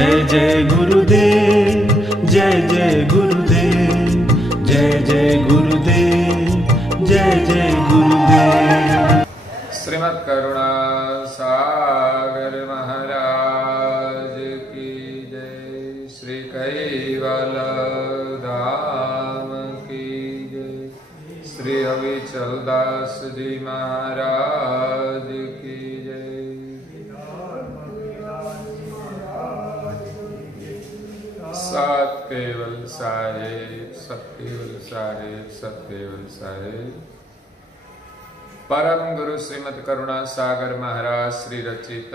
जय जय गुरुदेव, जय जय गुरुदेव, जय जय गुरुदेव, जय जय गुरुदेव। श्रीमद् करुणा सागर महाराज की जय। श्री कैवल धाम की जय। श्री अविचल दास जी महाराज की जय। सत केवल साहेब, सत केवल साहेब, सत केवल साहेब। परम गुरु श्रीमद् करुणा सागर महाराज श्री रचित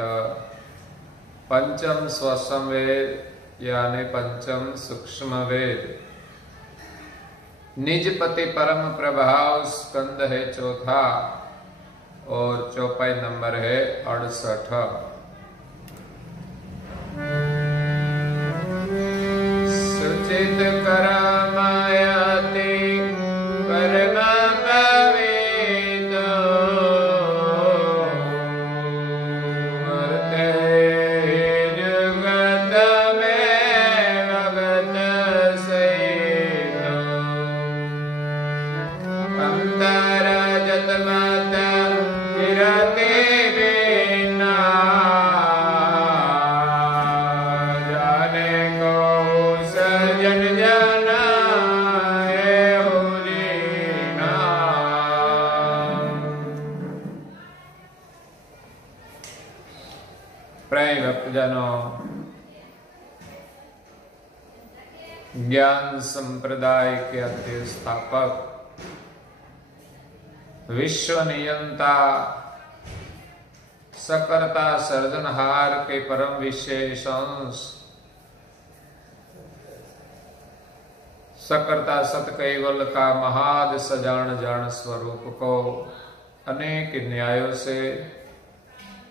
पंचम स्वसम वेद यानी पंचम सूक्ष्म वेद निजपति परम प्रभाव स्कंद है चौथा और चौपाई नंबर है 68। सुचित करमयति परम ज्ञान संप्रदाय के अद्य स्थापक, विश्व नियंता, सकर्ता सर्जनहार के परम विशेष अंश, सकर्ता सत कैवल का महाद सजान जान स्वरूप को अनेक न्यायों से,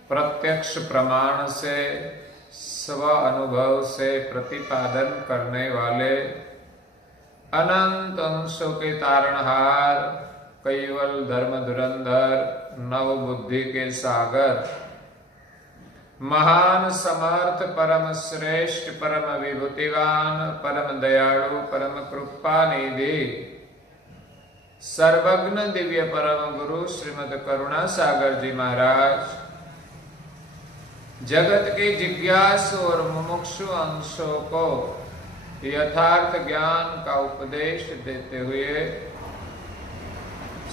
प्रत्यक्ष प्रमाण से, स्व अनुभव से प्रतिपादन करने वाले अनंत अंशों के तारणहार, कैवल धर्म धुरंधर, नव बुद्धि के सागर, महान समर्थ, परम श्रेष्ठ, परम विभूतिवान, परम दयालु, परम कृपा निधि, सर्वज्ञ दिव्य परम गुरु श्रीमद् करुणा सागर जी महाराज जगत के जिज्ञासु और मुमुक्षु अंशों को यथार्थ ज्ञान का उपदेश देते हुए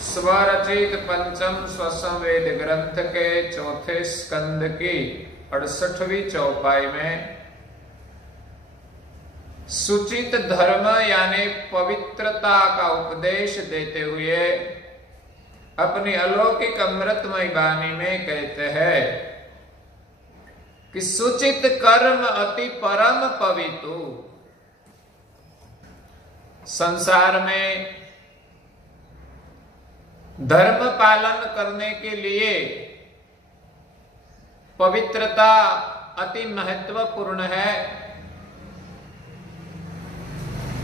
स्वरचित पंचम स्वसंवेद ग्रंथ के चौथे स्कंद की 68वीं चौपाई में सुचित धर्म यानी पवित्रता का उपदेश देते हुए अपनी अलौकिक अमृतमय वाणी में कहते हैं कि सुचित कर्म अति परम पवितु। संसार में धर्म पालन करने के लिए पवित्रता अति महत्वपूर्ण है।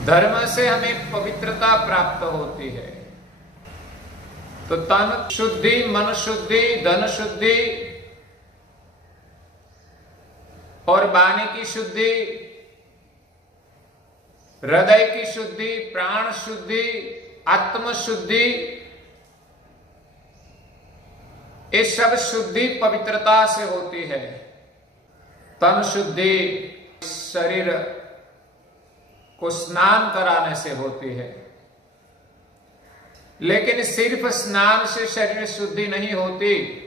धर्म से हमें पवित्रता प्राप्त होती है। तो तन शुद्धि, मन शुद्धि, धन शुद्धि और वाणी की शुद्धि, हृदय की शुद्धि, प्राण शुद्धि, आत्म शुद्धि, ये सब शुद्धि पवित्रता से होती है। तन शुद्धि शरीर को स्नान कराने से होती है, लेकिन सिर्फ स्नान से शरीर शुद्धि नहीं होती।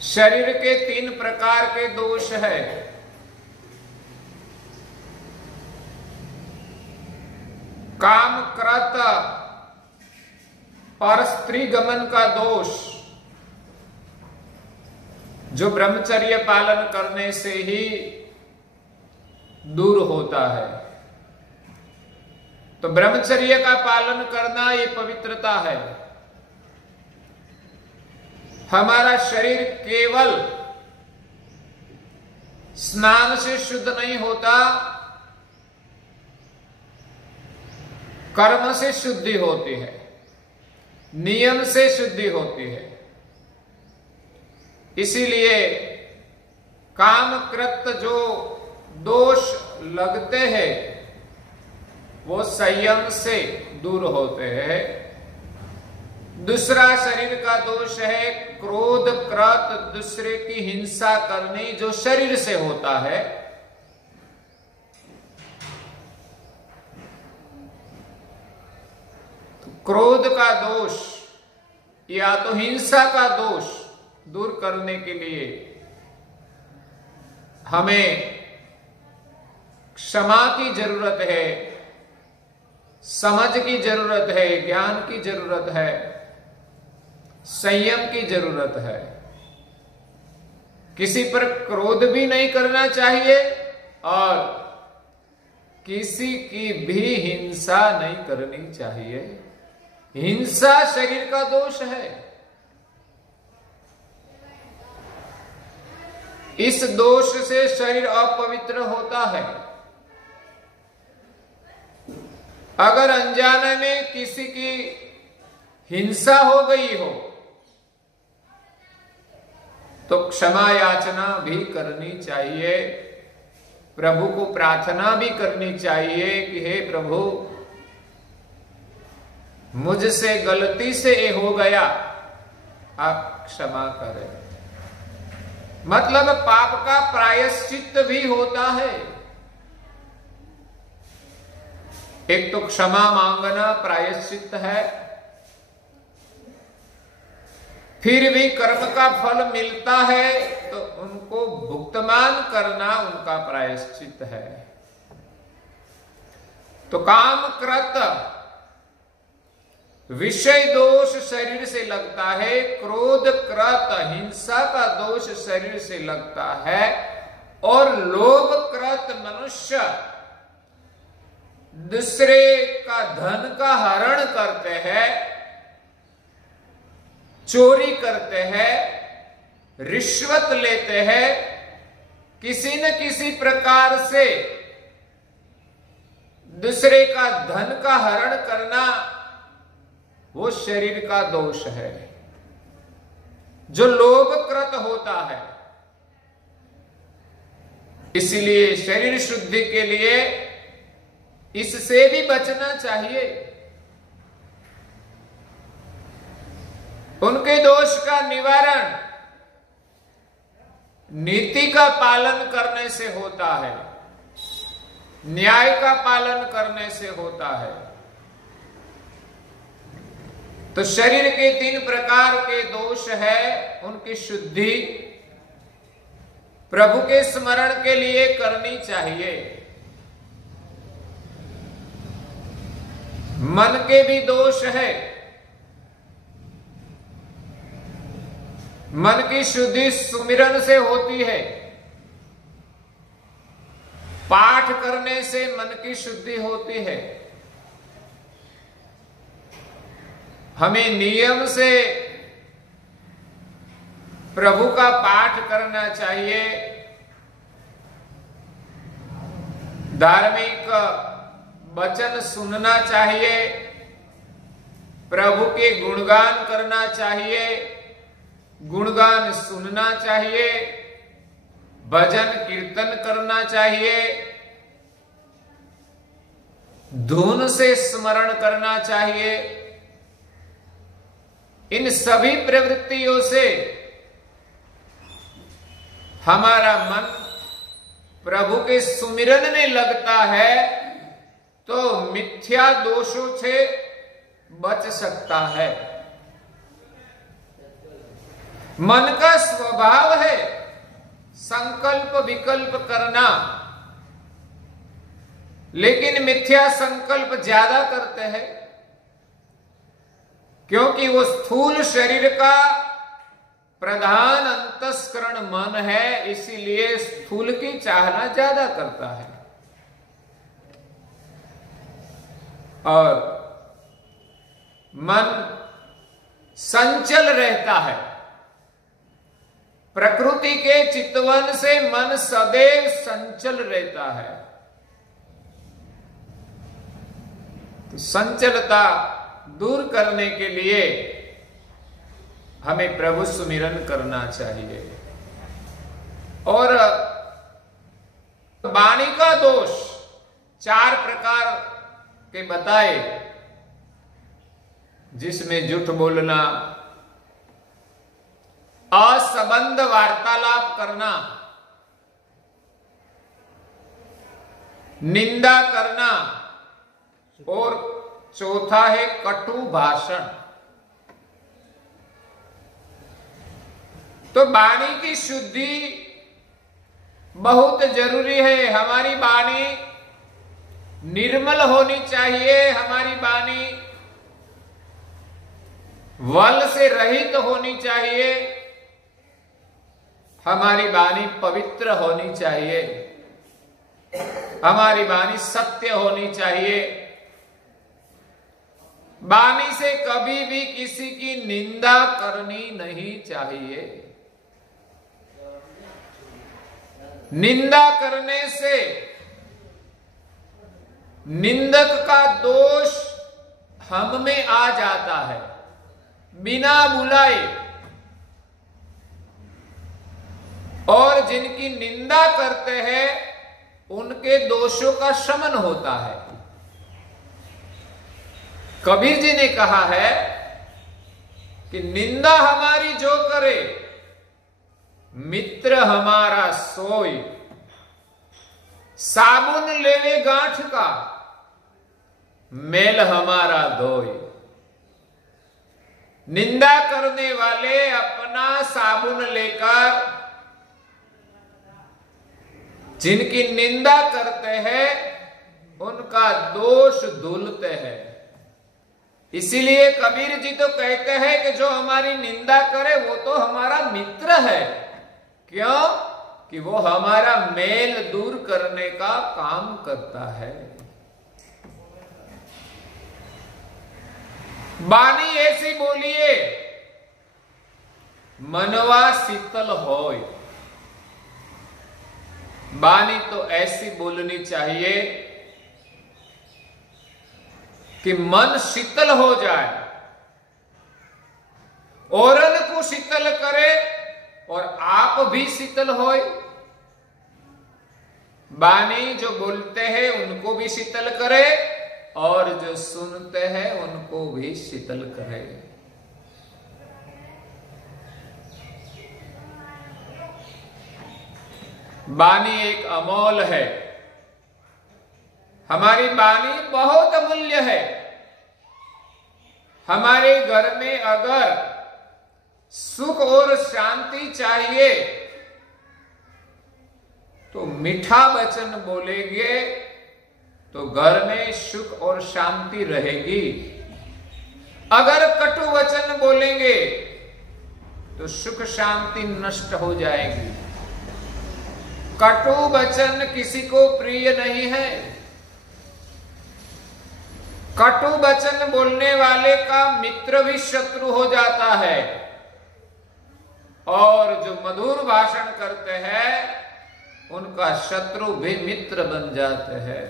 शरीर के 3 प्रकार के दोष है। काम, कृत, पर स्त्री गमन का दोष, जो ब्रह्मचर्य पालन करने से ही दूर होता है। तो ब्रह्मचर्य का पालन करना ये पवित्रता है। हमारा शरीर केवल स्नान से शुद्ध नहीं होता, कर्म से शुद्धि होती है, नियम से शुद्धि होती है। इसीलिए कामकृत जो दोष लगते हैं वो संयम से दूर होते हैं। दूसरा शरीर का दोष है क्रोध, क्रोध, दूसरे की हिंसा करनी, जो शरीर से होता है। तो क्रोध का दोष या तो हिंसा का दोष दूर करने के लिए हमें क्षमा की जरूरत है, समझ की जरूरत है, ज्ञान की जरूरत है, संयम की जरूरत है। किसी पर क्रोध भी नहीं करना चाहिए और किसी की भी हिंसा नहीं करनी चाहिए। हिंसा शरीर का दोष है। इस दोष से शरीर अपवित्र होता है। अगर अनजाने में किसी की हिंसा हो गई हो तो क्षमा याचना भी करनी चाहिए, प्रभु को प्रार्थना भी करनी चाहिए कि हे प्रभु, मुझसे गलती से ये हो गया, आप क्षमा करें। मतलब पाप का प्रायश्चित भी होता है। एक तो क्षमा मांगना प्रायश्चित है, फिर भी कर्म का फल मिलता है तो उनको भुगतान करना उनका प्रायश्चित है। तो काम कृत विषय दोष शरीर से लगता है, क्रोध कृत हिंसा का दोष शरीर से लगता है, और लोभ कृत मनुष्य दूसरे का धन का हरण करते हैं, चोरी करते हैं, रिश्वत लेते हैं, किसी न किसी प्रकार से दूसरे का धन का हरण करना वो शरीर का दोष है, जो लोभ कृत होता है। इसलिए शरीर शुद्धि के लिए इससे भी बचना चाहिए। उनके दोष का निवारण नीति का पालन करने से होता है, न्याय का पालन करने से होता है। तो शरीर के 3 प्रकार के दोष है, उनकी शुद्धि प्रभु के स्मरण के लिए करनी चाहिए। मन के भी दोष है। मन की शुद्धि सुमिरन से होती है, पाठ करने से मन की शुद्धि होती है। हमें नियम से प्रभु का पाठ करना चाहिए, धार्मिक वचन सुनना चाहिए, प्रभु के गुणगान करना चाहिए, गुणगान सुनना चाहिए, भजन कीर्तन करना चाहिए, धुन से स्मरण करना चाहिए। इन सभी प्रवृत्तियों से हमारा मन प्रभु के सुमिरन में लगता है तो मिथ्या दोषों से बच सकता है। मन का स्वभाव है संकल्प विकल्प करना, लेकिन मिथ्या संकल्प ज्यादा करते हैं, क्योंकि वो स्थूल शरीर का प्रधान अंतस्करण मन है, इसीलिए स्थूल की चाहना ज्यादा करता है। और मन संचल रहता है। प्रकृति के चितवन से मन सदैव संचल रहता है। तो संचलता दूर करने के लिए हमें प्रभु सुमिरन करना चाहिए। और वाणी का दोष 4 प्रकार के बताए, जिसमें झूठ बोलना, असंबद्ध वार्तालाप करना, निंदा करना और चौथा है कटु भाषण। तो वाणी की शुद्धि बहुत जरूरी है। हमारी वाणी निर्मल होनी चाहिए, हमारी वाणी वल से रहित होनी चाहिए, हमारी वाणी पवित्र होनी चाहिए, हमारी वाणी सत्य होनी चाहिए। वाणी से कभी भी किसी की निंदा करनी नहीं चाहिए। निंदा करने से निंदक का दोष हम में आ जाता है बिना बुलाए, और जिनकी निंदा करते हैं उनके दोषों का शमन होता है। कबीर जी ने कहा है कि निंदा हमारी जो करे, मित्र हमारा सोई, साबुन लेवे गांठ का, मेल हमारा धोई। निंदा करने वाले अपना साबुन लेकर जिनकी निंदा करते हैं उनका दोष धुलते हैं। इसीलिए कबीर जी तो कहते हैं कि जो हमारी निंदा करे वो तो हमारा मित्र है। क्यों? कि वो हमारा मेल दूर करने का काम करता है। वाणी ऐसी बोलिए मनवा शीतल होय। वाणी तो ऐसी बोलनी चाहिए कि मन शीतल हो जाए, औरन को शीतल करे और आप भी शीतल होए। वाणी जो बोलते हैं उनको भी शीतल करे और जो सुनते हैं उनको भी शीतल करे। वाणी एक अमोल है। हमारी वाणी बहुत अमूल्य है। हमारे घर में अगर सुख और शांति चाहिए तो मीठा वचन बोलेंगे तो घर में सुख और शांति रहेगी। अगर कटु वचन बोलेंगे तो सुख शांति नष्ट हो जाएगी। कटु वचन किसी को प्रिय नहीं है। कटु वचन बोलने वाले का मित्र भी शत्रु हो जाता है, और जो मधुर भाषण करते हैं उनका शत्रु भी मित्र बन जाते हैं।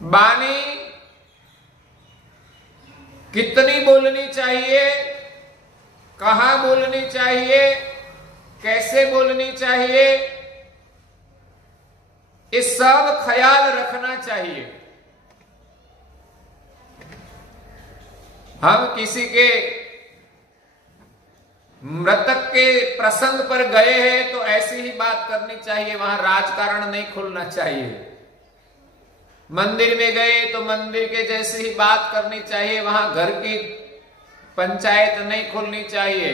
वाणी कितनी बोलनी चाहिए, कहां बोलनी चाहिए, कैसे बोलनी चाहिए, इस सब ख्याल रखना चाहिए। हम किसी के मृतक के प्रसंग पर गए हैं तो ऐसी ही बात करनी चाहिए, वहां राजकारण नहीं खोलना चाहिए। मंदिर में गए तो मंदिर के जैसी ही बात करनी चाहिए, वहां घर की पंचायत नहीं खोलनी चाहिए।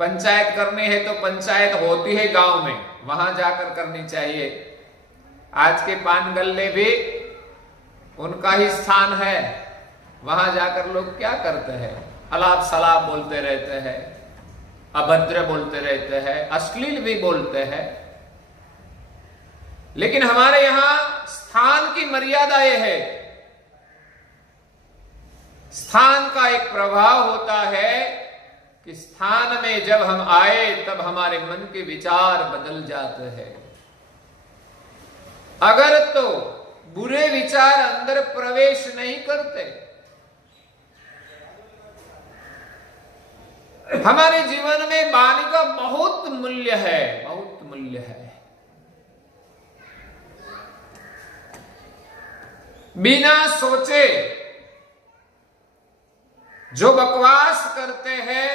पंचायत करनी है तो पंचायत होती है गांव में, वहां जाकर करनी चाहिए। आज के पान गल्ले भी उनका ही स्थान है, वहां जाकर लोग क्या करते हैं, अलाप सलाप बोलते रहते हैं, अभद्र बोलते रहते हैं, अश्लील भी बोलते हैं। लेकिन हमारे यहां स्थान की मर्यादाएं है। स्थान का एक प्रभाव होता है कि स्थान में जब हम आए तब हमारे मन के विचार बदल जाते हैं। अगर तो बुरे विचार अंदर प्रवेश नहीं करते हमारे जीवन में वाणी का बहुत मूल्य है, बहुत मूल्य है। बिना सोचे जो बकवास करते हैं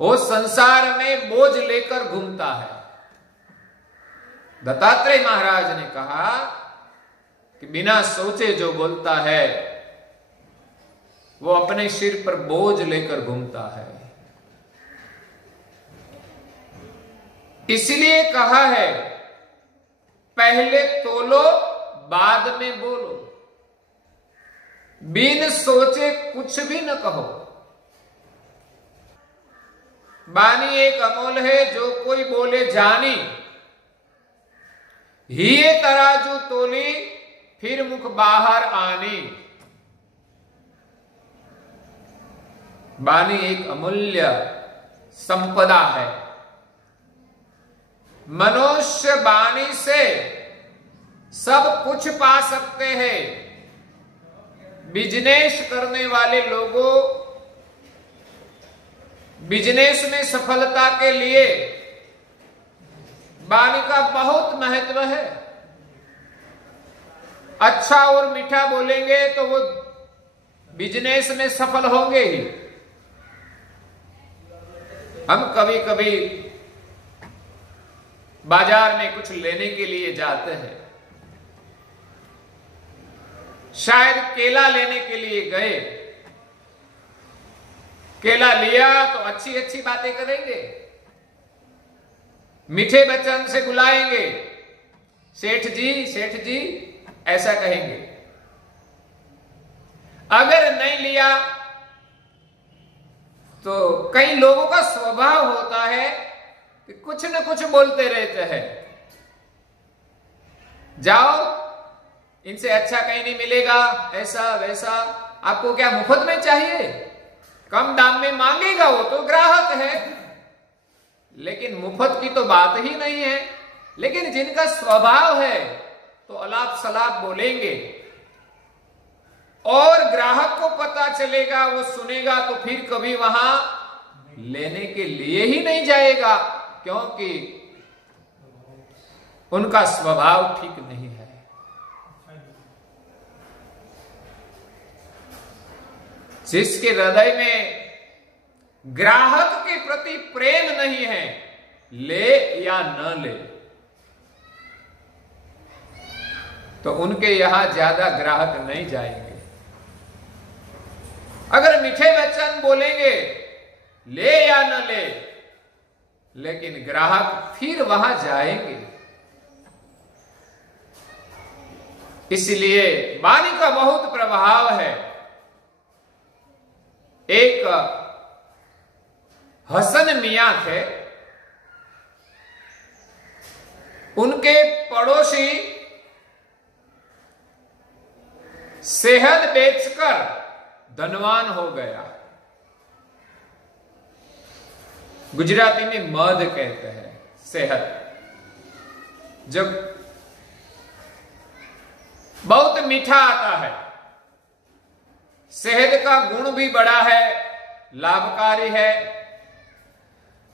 वो संसार में बोझ लेकर घूमता है। दत्तात्रेय महाराज ने कहा कि बिना सोचे जो बोलता है वो अपने सिर पर बोझ लेकर घूमता है। इसलिए कहा है पहले तोलो बाद में बोलो, बिन सोचे कुछ भी न कहो। वाणी एक अमोल है, जो कोई बोले जानी, हिये तराजू तोली फिर मुख बाहर आनी। वाणी एक अमूल्य संपदा है। मनुष्य वाणी से सब कुछ पा सकते हैं। बिजनेस करने वाले लोगों, बिजनेस में सफलता के लिए वाणी का बहुत महत्व है। अच्छा और मीठा बोलेंगे तो वो बिजनेस में सफल होंगे ही। हम कभी कभी बाजार में कुछ लेने के लिए जाते हैं, शायद केला लेने के लिए गए, केला लिया तो अच्छी अच्छी बातें करेंगे, मीठे वचन से बुलाएंगे, सेठ जी ऐसा कहेंगे। अगर नहीं लिया तो कई लोगों का स्वभाव होता है कि कुछ न कुछ बोलते रहते हैं। जाओ, इनसे अच्छा कहीं नहीं मिलेगा, ऐसा वैसा। आपको क्या मुफ्त में चाहिए? कम दाम में मांगेगा वो तो ग्राहक है, लेकिन मुफ्त की तो बात ही नहीं है। लेकिन जिनका स्वभाव है तो अलाप सलाप बोलेंगे, और ग्राहक को पता चलेगा, वो सुनेगा तो फिर कभी वहां लेने के लिए ही नहीं जाएगा, क्योंकि उनका स्वभाव ठीक नहीं है। जिसके हृदय में ग्राहक के प्रति प्रेम नहीं है, ले या न ले, तो उनके यहां ज्यादा ग्राहक नहीं जाएंगे। अगर मीठे वचन बोलेंगे, ले या न ले, लेकिन ग्राहक फिर वहां जाएंगे। इसलिए वाणी का बहुत प्रभाव है। एक हसन मियां थे, उनके पड़ोसी सेहत बेचकर धनवान हो गया। गुजराती में मध कहते हैं सेहत। जब बहुत मीठा आता है, शहद का गुण भी बड़ा है, लाभकारी है,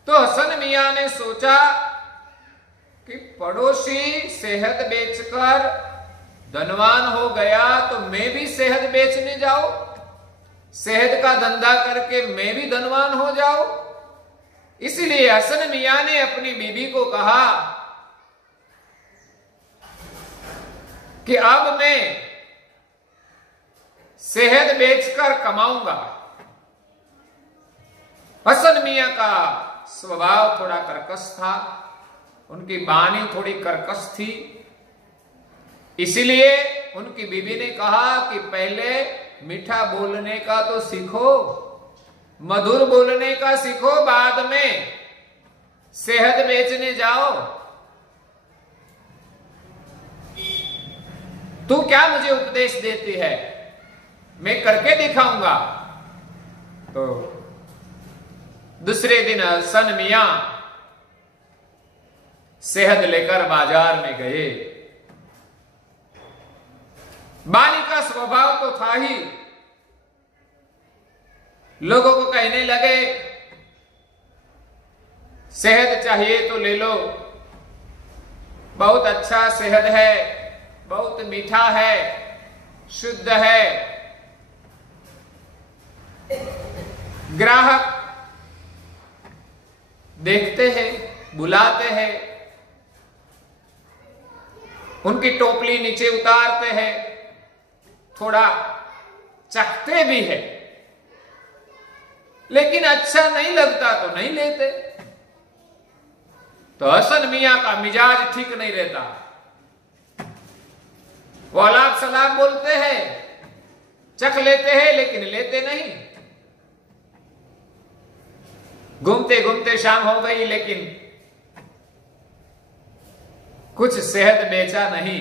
तो हसन मियां ने सोचा कि पड़ोसी शहद बेचकर धनवान हो गया तो मैं भी शहद बेचने जाऊं, शहद का धंधा करके मैं भी धनवान हो जाऊं। इसलिए हसन मियां ने अपनी बीबी को कहा कि अब मैं शहद बेचकर कमाऊंगा। हसन मियां का स्वभाव थोड़ा कर्कश था, उनकी वाणी थोड़ी कर्कश थी। इसलिए उनकी बीबी ने कहा कि पहले मीठा बोलने का तो सीखो, मधुर बोलने का सीखो, बाद में शहद बेचने जाओ। तू क्या मुझे उपदेश देती है, मैं करके दिखाऊंगा। तो दूसरे दिन हसन मियां शहद लेकर बाजार में गए। वाणी का स्वभाव तो था ही, लोगों को कहने लगे शहद चाहिए तो ले लो, बहुत अच्छा शहद है, बहुत मीठा है, शुद्ध है। ग्राहक देखते हैं, बुलाते हैं, उनकी टोपली नीचे उतारते हैं, थोड़ा चखते भी है, लेकिन अच्छा नहीं लगता तो नहीं लेते। तो हसन मियां का मिजाज ठीक नहीं रहता। वो अलाप सलाम बोलते हैं, चख लेते हैं लेकिन लेते नहीं। घूमते घूमते शाम हो गई लेकिन कुछ शहद बेचा नहीं।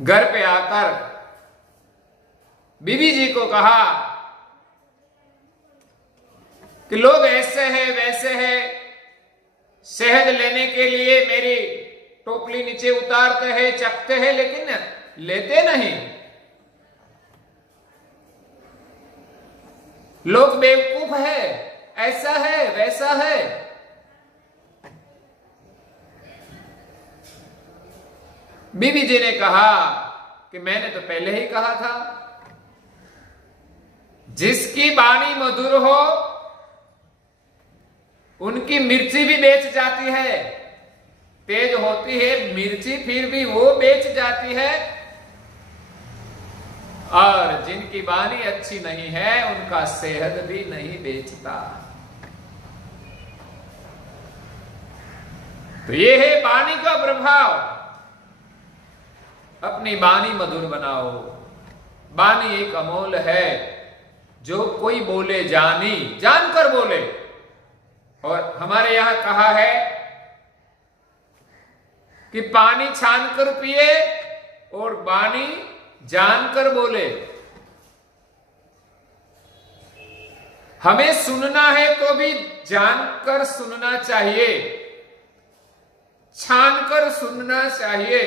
घर पे आकर बीवी जी को कहा कि लोग ऐसे हैं वैसे हैं, शहद लेने के लिए मेरी टोपली नीचे उतारते हैं, चखते हैं, लेकिन लेते नहीं। लोग बेवकूफ है, ऐसा है वैसा है। बीवी जी ने कहा कि मैंने तो पहले ही कहा था, जिसकी वाणी मधुर हो उनकी मिर्ची भी बेच जाती है। तेज होती है मिर्ची फिर भी वो बेच जाती है, और जिनकी वाणी अच्छी नहीं है उनका शहद भी नहीं बेचता। तो ये है वाणी का प्रभाव। अपनी वाणी मधुर बनाओ। वाणी एक अमोल है, जो कोई बोले जानी, जानकर बोले। और हमारे यहां कहा है कि पानी छान कर पिए और वाणी जानकर बोले। हमें सुनना है तो भी जानकर सुनना चाहिए, छानकर सुनना चाहिए।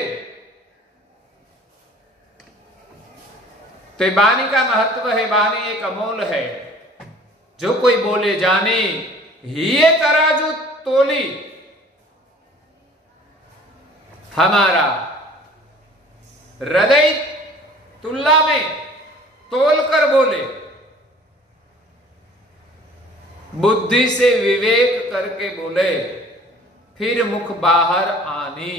तो वाणी का महत्व है, वाणी एक अमोल है। जो कोई बोले जाने ये तराजू तोली, हमारा हृदय तुलना में तोल कर बोले, बुद्धि से विवेक करके बोले, फिर मुख बाहर आनी।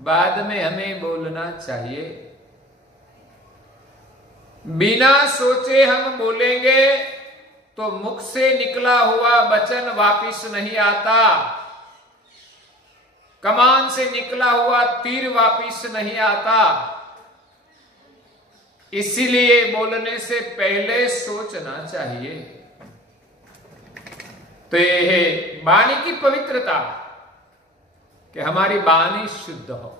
बाद में हमें बोलना चाहिए। बिना सोचे हम बोलेंगे तो मुख से निकला हुआ वचन वापिस नहीं आता, कमान से निकला हुआ तीर वापिस नहीं आता। इसीलिए बोलने से पहले सोचना चाहिए। तो यह है वाणी की पवित्रता, कि हमारी वाणी शुद्ध हो,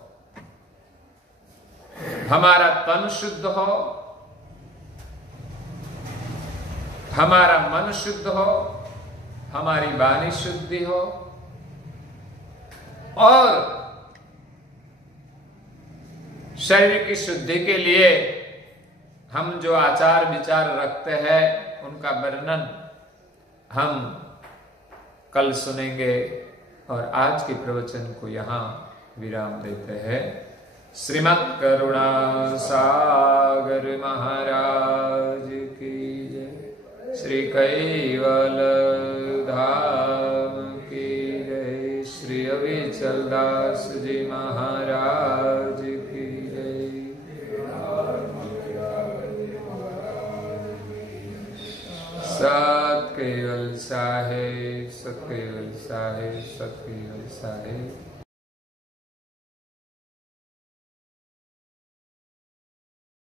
हमारा तन शुद्ध हो, हमारा मन शुद्ध हो, हमारी वाणी शुद्धि हो। और शरीर की शुद्धि के लिए हम जो आचार विचार रखते हैं उनका वर्णन हम कल सुनेंगे। और आज के प्रवचन को यहां विराम देते हैं। श्रीमद् करुणा सागर महाराज की जय। श्री कैवल धाम की जय। श्री अविचल दास जी महाराज की जय। सत केवल साहेब, सत केवल साहेब, सत केवल साहेब।